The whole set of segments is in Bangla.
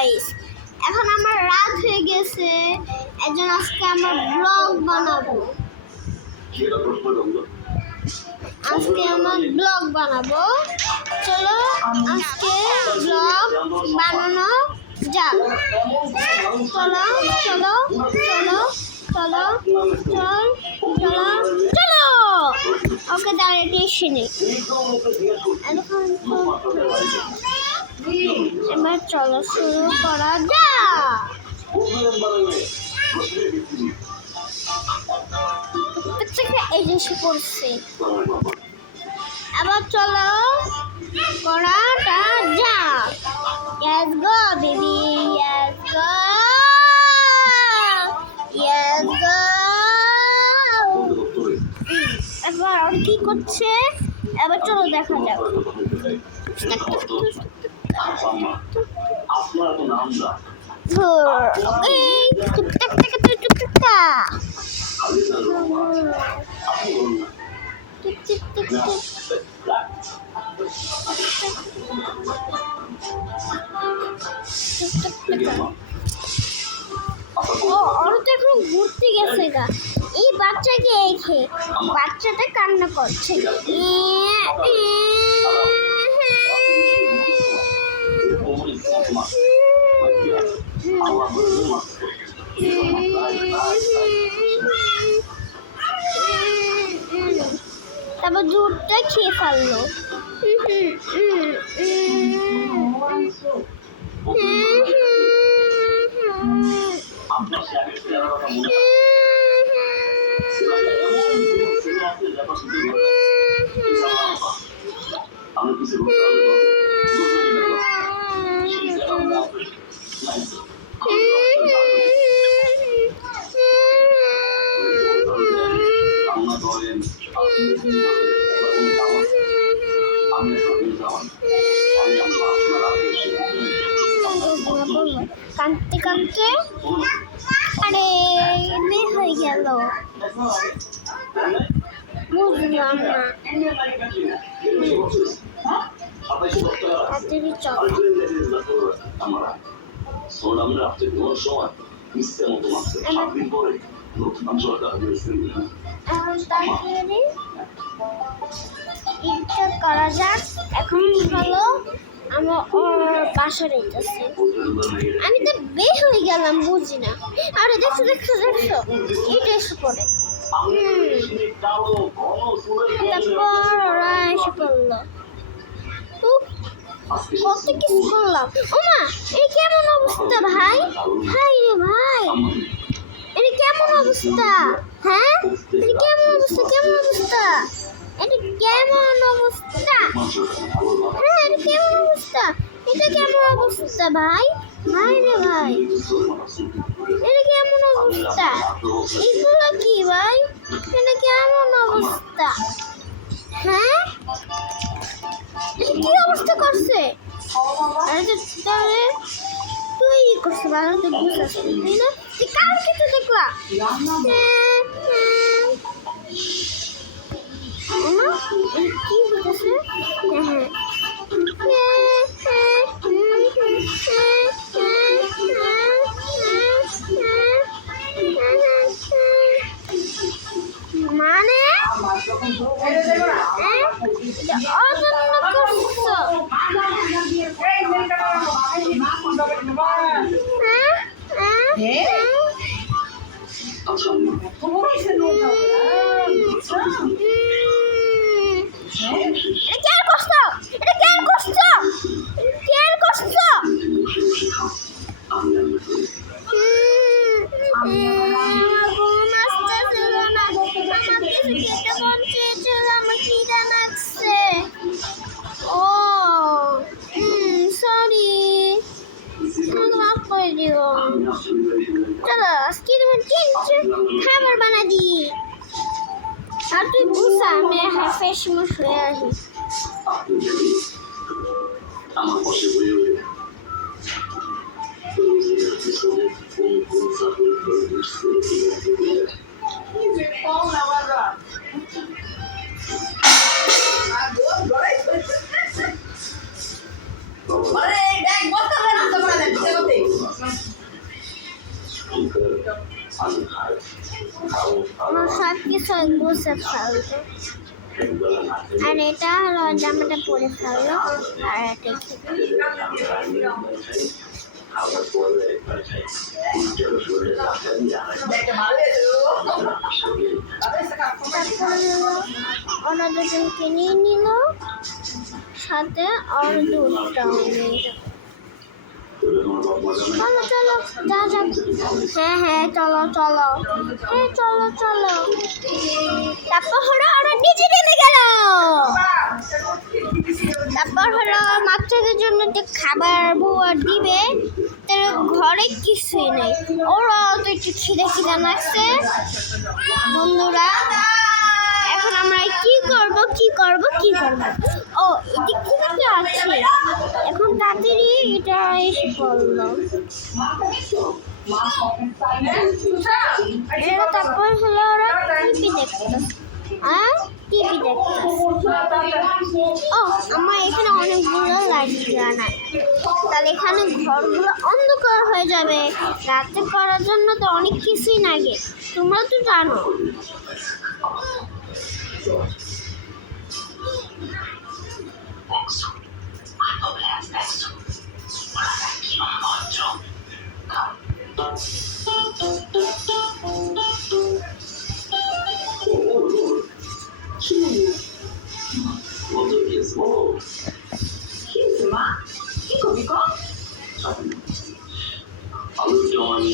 গাইস, এখন আমার রাত হয়ে গেছে, একজন আজকে আমরা ব্লগ বানাবো। চলো আজকে ব্লগ বানানো যাক। চলো চলো চলো চলো চল চলো চলো ওকে দাঁড়িয়ে শুনি। এবার চলো শুরু করা যাক। এই যে করছে, এবার চলো করাটা যাক। Let's go baby, let's go, let's go। এবার আর কি করছে, এবার চলো দেখা যাক। ওরা তো এখন ঘুরতে গেছে গা। এই বাচ্চাকে দেখে বাচ্চাটা কান্না করছে। তারপর দুধটা খেয়ে ফেললো। কাঁদতে কাঁদতে আরে বের হয়ে গেল, বুঝলাম না। করা যাক। এখন ভালো আমার ওর বাসা রইতেছে, আমি তো বের হয়ে গেলাম, বুঝি না। আরে দেখছো দেখছো দেখছো এটা এসে পড়ে। তারপর ওরা এসে পড়লো। কত কিছু করলাম। ওমা এটা কেমন অবস্থা ভাই, ভাই রে ভাই, এটা কেমন অবস্থা? হ্যাঁ এটা কেমন অবস্থা, কেমন অবস্থা, এটা কেমন অবস্থা? হ্যাঁ এটা কেমন অবস্থা, এটা কেমন অবস্থা ভাই, ভাই রে ভাই, এটা কেমন অবস্থা? এগুলো কি ভাই, এটা কেমন অবস্থা? হ্যাঁ এটা কি অবস্থা করছে? তাহলে তুই করছে ভালো, তুই বুঝাস তাই না? তুই কার কিছু দেখলা? কি হতেছে? মানে চলো আজকে তোমার খাবার বানা দিই। আর তুই বুঝা আমি ফ্রেশ মুশ হয়ে আসি। আমার সব কিছু গুছে ফেলবো। আর এটা হলো জামাটা পরে ফেললো আর এটা ওরা দুজনকে নিয়ে নিল, সাথে আর দুধটাও নিয়ে যাবে। চলো চলো যা যা, হ্যাঁ চলো চলো, চলো। তারপর হলো ওরা নিচে নেমে গেল। তারপর হলো বাচ্চাদের জন্য যে খাবার বুয়া দিবে, তার ঘরে কিছুই নেই। ওরা তো একটু খিদে লাগছে বন্ধুরা। এখন আমরা কি করব? ও এদিক থেকে কি আছে? এখন তাড়াতাড়ি এটা এসে পড়লো। তারপর হলো ওরা টিভি দেখতো। ও আমার এখানে অনেকগুলো লাইট জ্বালায়, তাহলে এখানে ঘরগুলো অন্ধকার হয়ে যাবে। রাতে করার জন্য তো অনেক কিছুই লাগে, তোমরা তো জানো।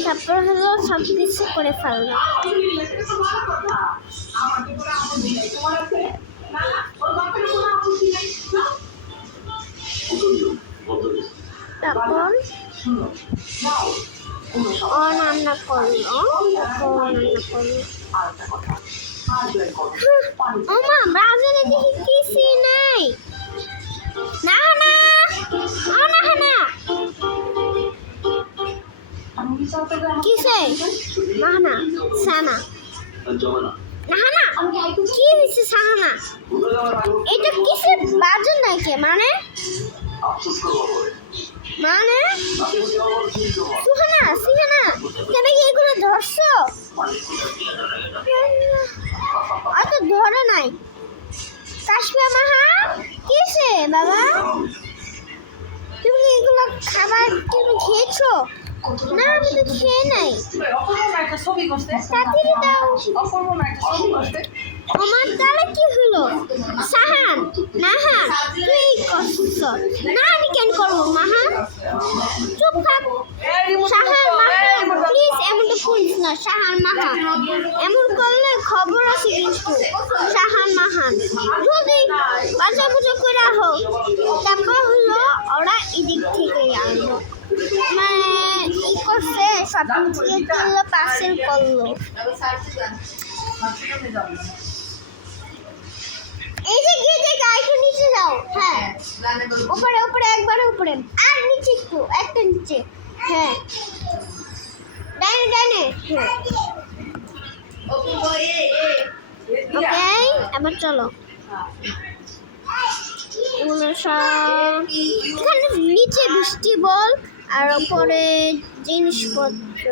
তারপর হলো সব কিছু করে ফেললো। তারপর ও রান্না করলো। ওমা ব্রাজিলে দেখি কিছুই নাই। না কিসে না সানা কি হয়েছে? সাহানা এটা কিসের বাজন নাকি? মানে সিহানা কেন কি এগুলো ধরছো? অত ধরে নাই। কাশফিয়া মাহা কিসে বাবা? তুমি এগুলো খাবার তুমি খেয়েছো? না আমি তো খেয়ে নাই। তাড়াতাড়ি দাও। আমার তাহলে কি হলো? সাহান তুই করছিস না? আমি কেন করবো? মাহান চুপ থাক। প্লিজ এমনটা করিস না। এমন করলে খবর আছে কিন্তু। যদি বাঁচাবুচো করে রাখো। তারপর হলো ওরা এদিক থেকে আনলো, মানে কি করছে সব করলো, পার্সেল করলো। এই যে গিয়ে দেখে একটু নিচে যাও। হ্যাঁ উপরে একবারে উপরে, আর নিচে একটা নিচে। হ্যাঁ ডাইনে ওকে। এবার চলো এখানে নিচে বৃষ্টি বল আর উপরে জিনিসপত্র।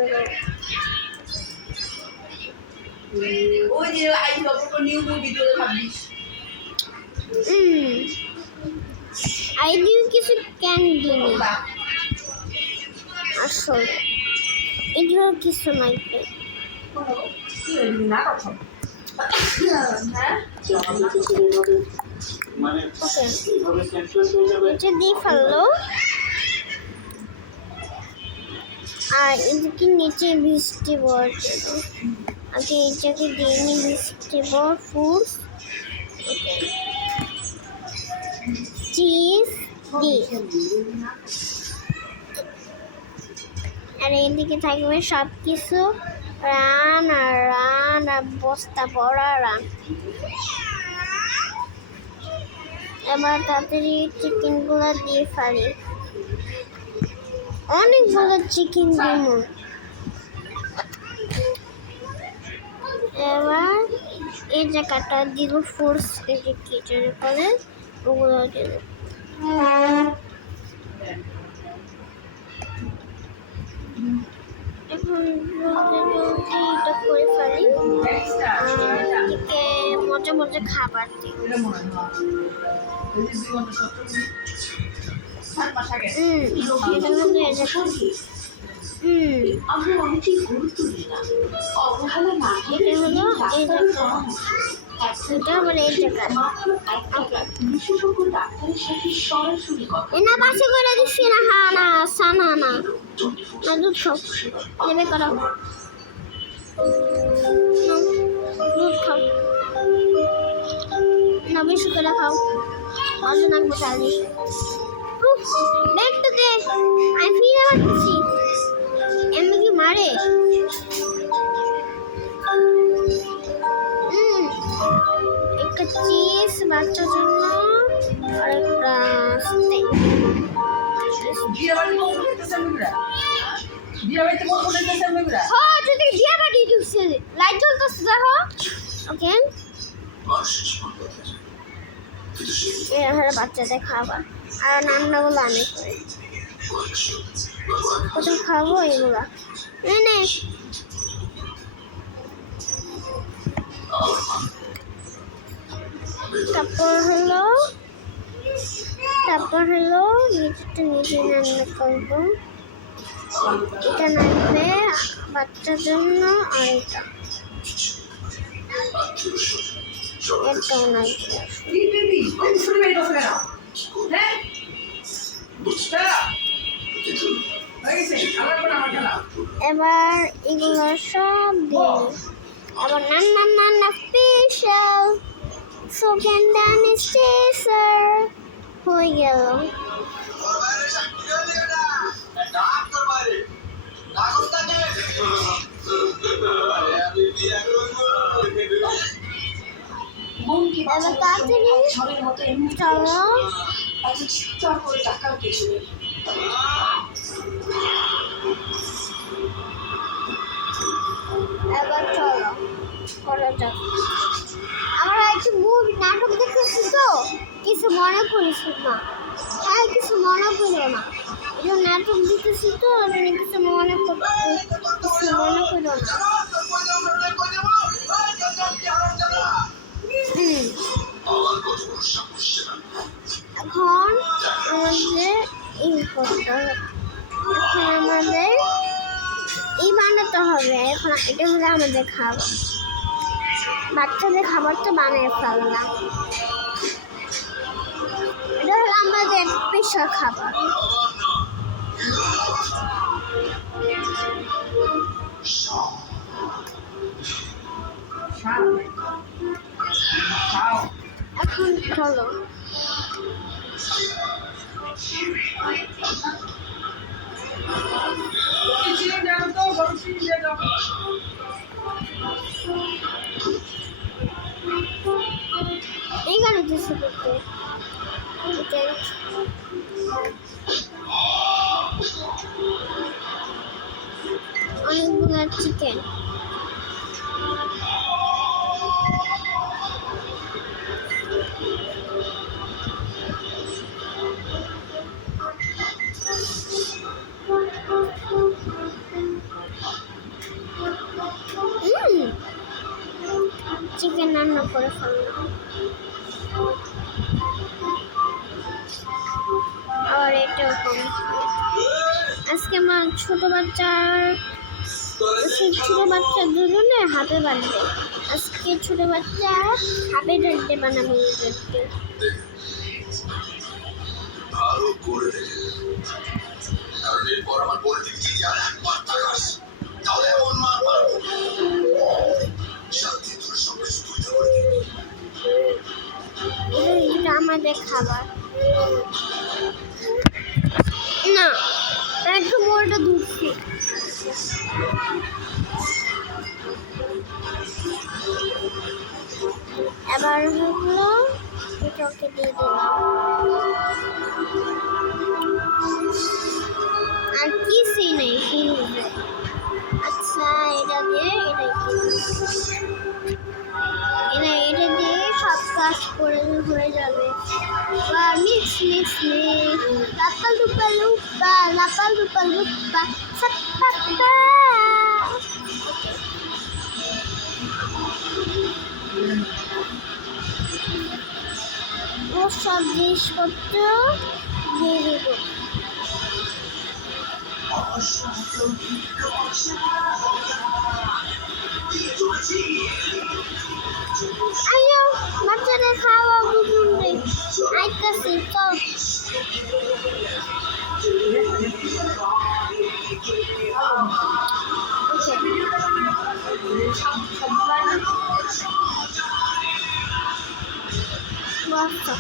আইডিও কিছু ক্যান্ডি নেই আসলে, এগুলো কিছু নাই। এটা দিয়ে ফেললো আর এদিকে নিচে বৃষ্টি পড়ছে। আগে এটাকে দিয়ে নি বৃষ্টি পড় ফুড চিজ দিয়ে, আর এদিকে থাকবে সব কিছু রান আর বস্তা ভরা রান। এবার তাড়াতাড়ি চিকেনগুলো দিয়ে ফেলি। অনেকগুলো চিকেন দিব। এবার এই জায়গাটা দিব ফোর্স, এই যে কিচেন করে ওগুলো দিব। এখন জলদি এটা করে ফেলি। এদিকে মজা মজা খাবার দিই। এটার মধ্যে আমরা অনেকেই গুরুত্ব দিই না, অবহেলা না এটা হলো এই জায়গা, এটা আবার এই জায়গা। বিশেষজ্ঞ ডাক্তারের সাথে সরাসরি কথা না পাশে করে দিচ্ছি না, হ্যাঁ না সানা না না দুধ খাও, নেবে করো দুধ খাও না, বেশি করে খাও, অল্প নাকবো তাহলে একটু দে, আমি ফিরে পাচ্ছি এমনি কি মারে। একটা চিজ বাচ্চার জন্য আর একটা স্টেক। হ্যাঁ যদি বিয়ে বাড়ি ঢুকছে, লাইট জ্বলতেছে দেখো। ওকে বাচ্চাদের খাবার আর রান্নাগুলো আমি করি, কোথায় খাবো এগুলা নে। তারপর হলো নিজেরটা নিজে রান্না করবো। এটা নামবে বাচ্চার জন্য আর এটাও নামবে। এবার এগুলো সব দিয়ে আবার নান্না স্পেশাল সুগেন্ধান স্টেসার হয়ে গেল। এবার তাড়াতাড়ি চলো, এবার চলো করা যাক। আমরা একটু মুভি নাটক দেখতেছি তো, কিছু মনে করিস না। হ্যাঁ কিছু মনে করিও না, এই নাটক দেখতেছি তো কিছু মনে করো না। এখন আমাদের এই করতে হবে, এখন আমাদের এই বানাতে হবে। এখন এটা হলো আমাদের খাবার, বাচ্চাদের খাবার তো বানিয়ে ফেললাম। এটা হলো আমাদের স্পেশাল খাবার। এখন চলো এইখানে কিছু করতে অনেকগুলো চিকেন। চিকেন রান্না করে ফেললাম। আর এটাও আজকে আমার ছোট বাচ্চা দুজনে হাতে বাঁধবে। আজকে ছোট বাচ্চা হাতে বার্থডে বানাবে। এটা আমাদের খাবার না, একটু মোলটা ধুচ্ছি। এবার হলো এটাকে দিয়ে দিলাম, আর কিছুই নেই ফ্রিজে। আচ্ছা এটা দিয়ে এটা দিয়ে সব কাজ করে হয়ে যাবে। মিক্স লাপাল দুপাল লুপা সাপ্পা ও সব জিনিসপত্র দিয়ে দিব। আইয়ো বাচ্চারা খাওয়া বুঝুন রে আইতাছি তো। বসো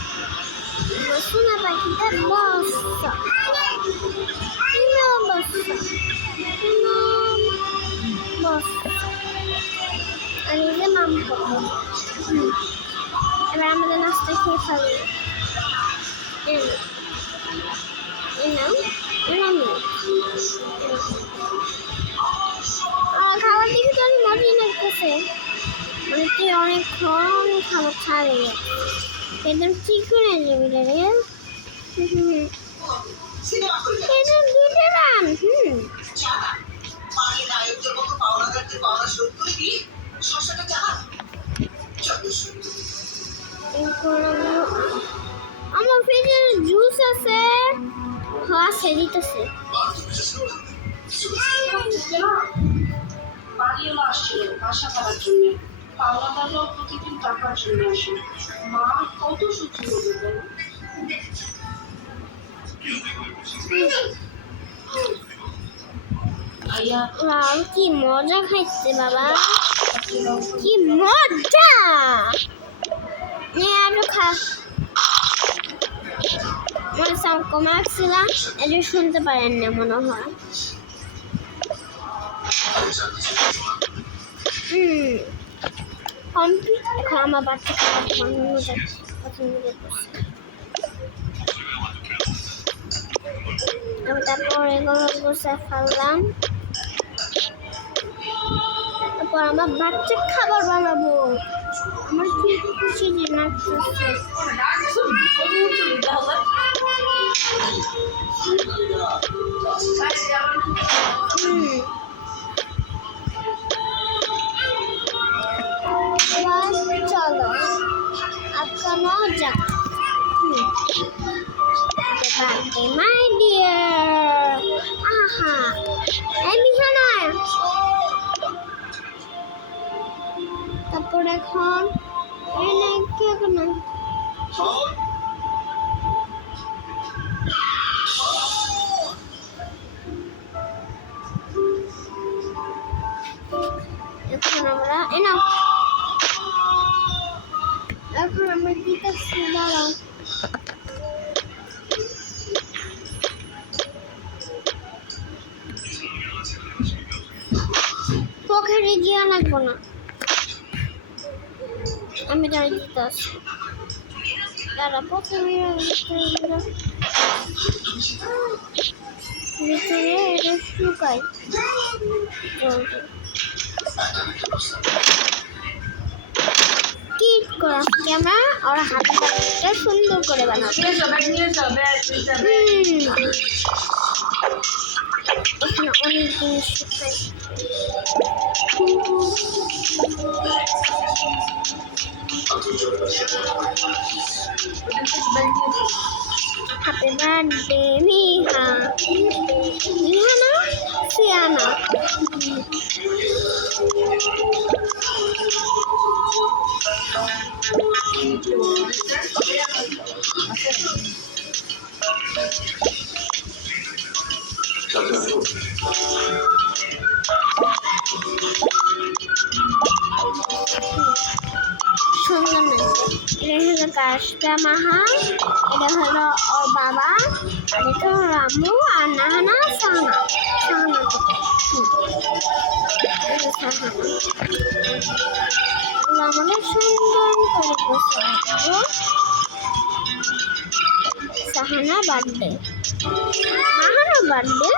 বসো না পাখিটা বসো বসো আর এই যে মাম করবো। এবার আমাদের নাস্তা খেয়ে ফেলবো। আমার খাবার দিকে তো অনেক মজাই লাগতেছে, মানে তুই অনেকক্ষণ খাবার ছাড়ে একদম চিকুন যাবি রে। এটা দুটো রান। আমার ফ্রিজে জুস আছে, হ্যাঁ সে দিতেছে। বাড়িওয়ালা আসছিল বাসা করার জন্য, পাওনাদাররাও প্রতিদিন টাকার জন্য আসে। মা কত সহ্য করবে বলো? ভাইয়া কি মজা খাইছে বাবা, কি মজা। আরো খা, মনে সাউন্ড কমে আসছিলাম, এটা শুনতে পারেন না মনে হয়। এখন আমার বাচ্চা খাওয়া পছন্দ করছে। আমি তারপর এগুলো বসে ফেললাম, তারপর আমার বাচ্চা খাবার বানাবো। আমার কি খুশি যে নাচতেছে। চলো আপনারা যাক। Birthday, my dear. Aha. Michana. তারপর এখন কি এখন আমরা এখন আমরা দিতেছি, দাঁড়াও। পকেটে গিয়ে লাগবো না, আমি দাঁড়িয়ে দিতে আসি। দাঁড়া প্রথমে ভিতরে এটা শুকাই কি করে আমরা আর হাতটা সুন্দর করে বানাবো। এখানে অনেক জিনিস শুকাই। Happy birthday, Miha. Miha na? Siana. সুন্দর না, এটা হলো কাশটা মাহা, এটা হলো ওর বাবা, আর এটা হলো আম্মু, আর নাহানা সাহানা সাহানা আমাদের সুন্দর করে বসে রাখবো। সাহানা বার্থডে, মাহানা বার্থডে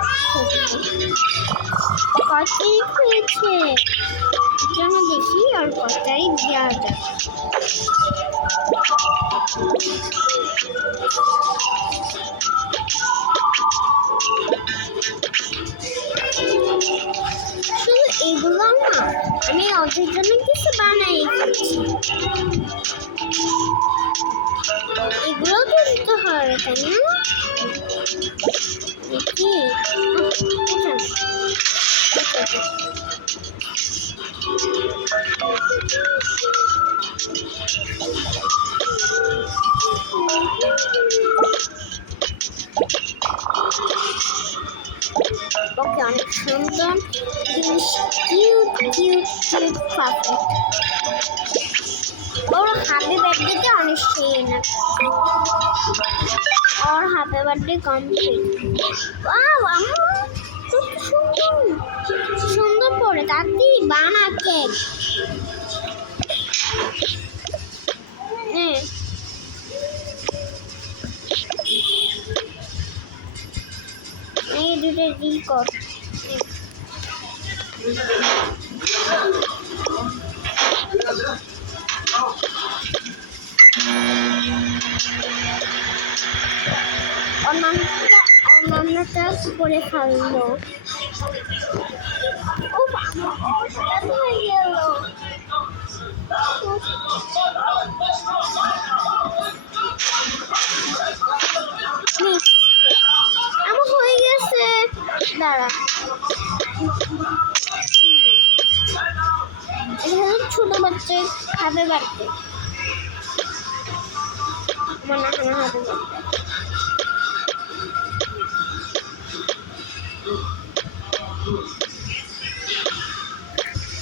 কত তারিখ হয়েছে যেন দেখি, আর কত তারিখ দেওয়া যায়। শুধু এগুলো না, আমি ওদের জন্য কিছু বানাই এগুলো তো দিতে হবে তাই না দেখি ওকে অনেক সুন্দর জিনিস কিউট কিউট কিউট পাখি और हैप्पी बर्थडे के अनिश्चय ना और हैप्पी बर्थडे कंप्लीट वाओ अम्मा খুব সুন্দর সুন্দর করে দাদি বানা কেক এই দুটো রিল কর অন্যান্যটা করে ফেললো ও হয়ে গেল আমার হয়ে গেছে দাঁড়া এটা হলো ছোট বাচ্চা খাবে বাড়তে আমার না খানা হবে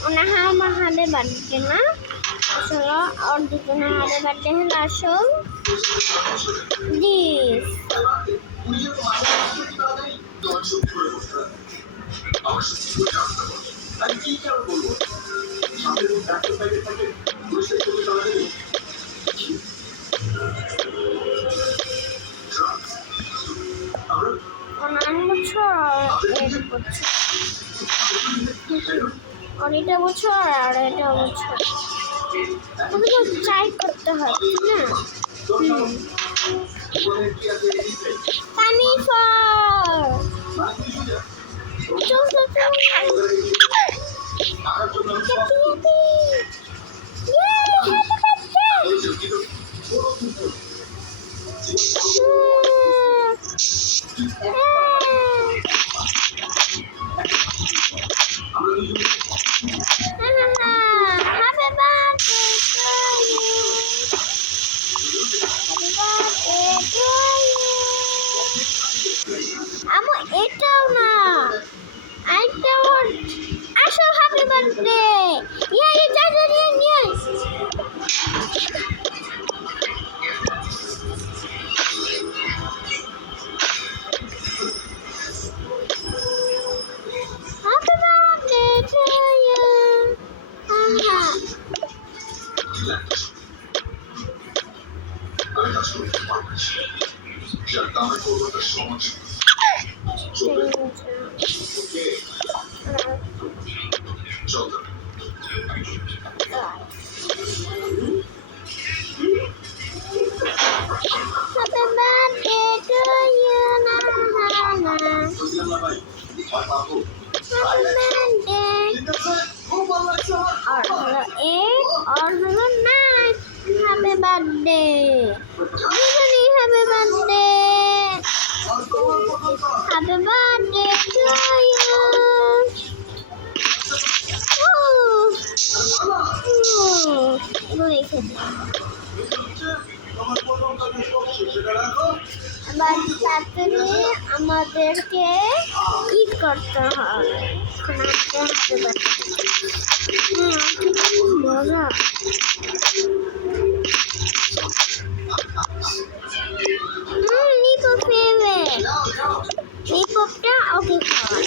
ওনার আমার হাতে বাড়তে না আসলে और দুজনের হাতে বাড়তে হলো আসল দিস অনেক বছর और এটা বছর আর এটা বছর ওগুলো ট্রাই করতে হয় না পানি ফর চল চল চল আমার এটাও না আরেকটাও আসো হ্যাপি বার্থডে ইয়া যা যা নিয়ে হ্যাপি বার্থডে টু ইউ আহা Happy birthday to you, na na na. Happy birthday. और हलो 8 और hello 9. Happy birthday. Happy birthday. Happy birthday to you. এগুলো রেখে দিই এবার তাড়াতাড়ি আমাদেরকে কি করতে হবে মজা নিপো ফেভারিট নিপোটা ওকে খাওয়া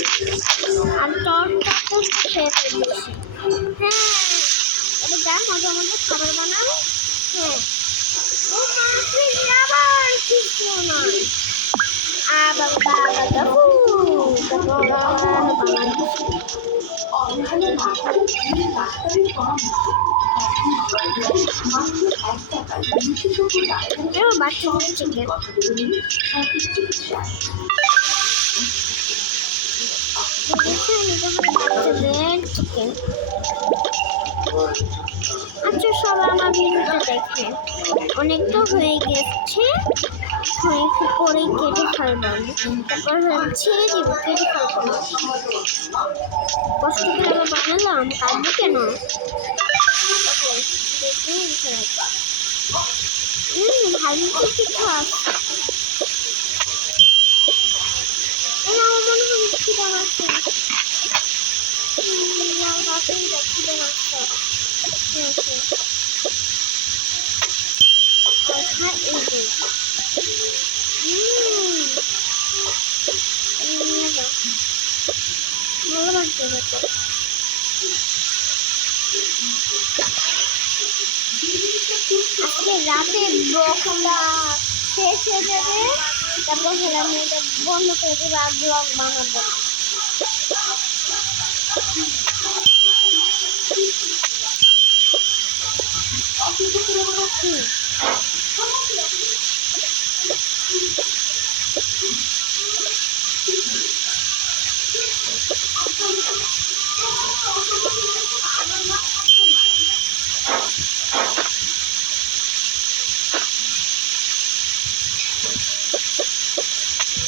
আর টরটা তো ফেভারিট হ্যাঁ এটা যা মজা মজা খাবার বানাও হ্যাঁ ও মাসি আবার কিছু নয় আবার বাবা দাবু বাচ্চাদের চিকেন বাচ্চাদের চিকেন আচ্ছা সবাই আমার ভিডিওটা দেখে অনেক তো হয়ে গেছে, একটু পরেই কেটে ফেলবেন, তারপর ছেড়ে দিব, কেটে ফেলবো না। কষ্ট করে আবার বানালাম, কাটবো কেন? ভালো কিছু আছে। আমার মনে হয় খিদে লাগছে, খিদে লাগছে। এই যে ভালো লাগছে তো। আজকে রাতে ব্লগটা শেষ হয়ে যাবে, তারপর হলে আমি এটা বন্ধ করে দেবো আর ব্লগ বানাবো।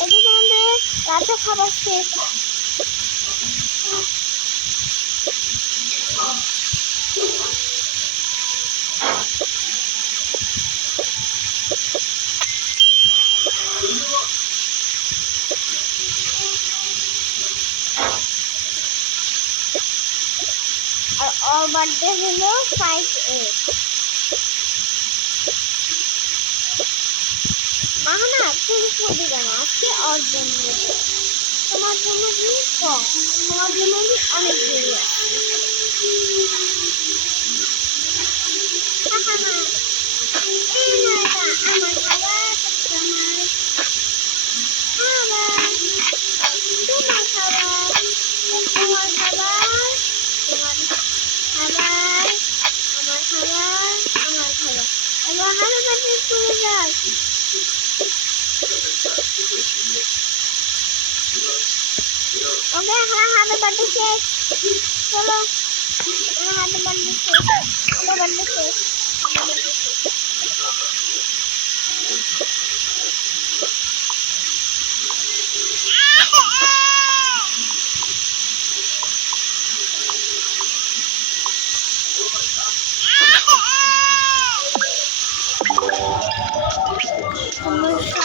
এদিকে আমাদের রাতে খাবার শেষ। আর ওর বার্থডে হলো 5/8। মাহানা তুমি ছবি বানা, আজকে ওর জন্মদিন, তোমার জন্মদিন কম, তোমার জন্মদিন অনেক দেরি আছে। এই না আমার খাবার, তোমার খাবার, তোমার খাবার, তোমার খাবার, তোমার খাবার, আমার খাবার, আমার খাবার। এবার হাতে পাশে চলে যায়। ওকে হ্যাঁ, হাতে পাশে শেষ। চলো হাতে পাশে শেষ, হাতে পাশে শেষ, হাতে পাশে শেষ। সমস্যা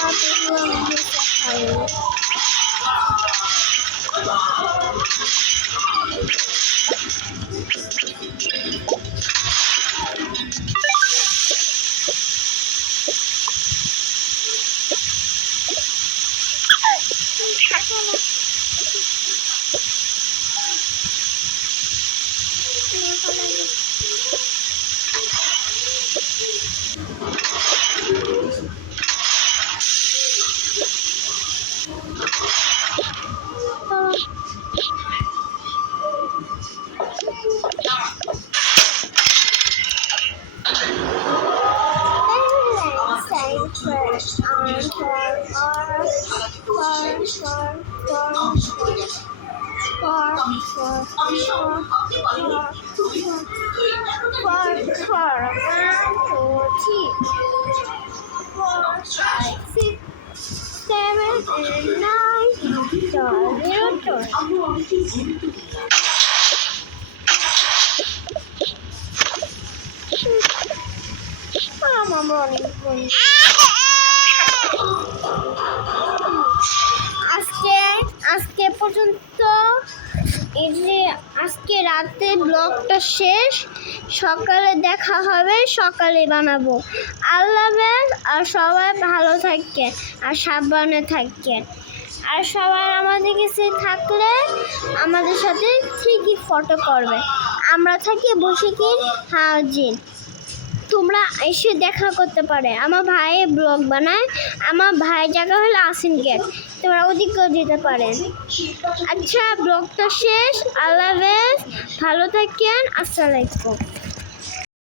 তবুও আমাদের খাই। আজকে পর্যন্ত এই যে আজকে রাতে ব্লগটা শেষ, সকালে দেখা হবে, সকালে বানাবো। আল্লাহ হাফেজ, আর সবাই ভালো থাকেন আর সাবধানে থাকেন। আর সবাই আমাদের কাছে থাকলে আমাদের সাথে ঠিকই ফটো করবে। আমরা থাকি বসিকিন হাউজিন, তোমরা এসে দেখা করতে পারে। আমার ভাই ব্লগ বানায়, আমার ভাই জায়গা হলো আসিন গেট, তোমরা ওদিকেও যেতে পারেন। আচ্ছা ব্লগটা শেষ, আল্লাহ হাফেজ, ভালো থাকেন, আসসালামু আলাইকুম।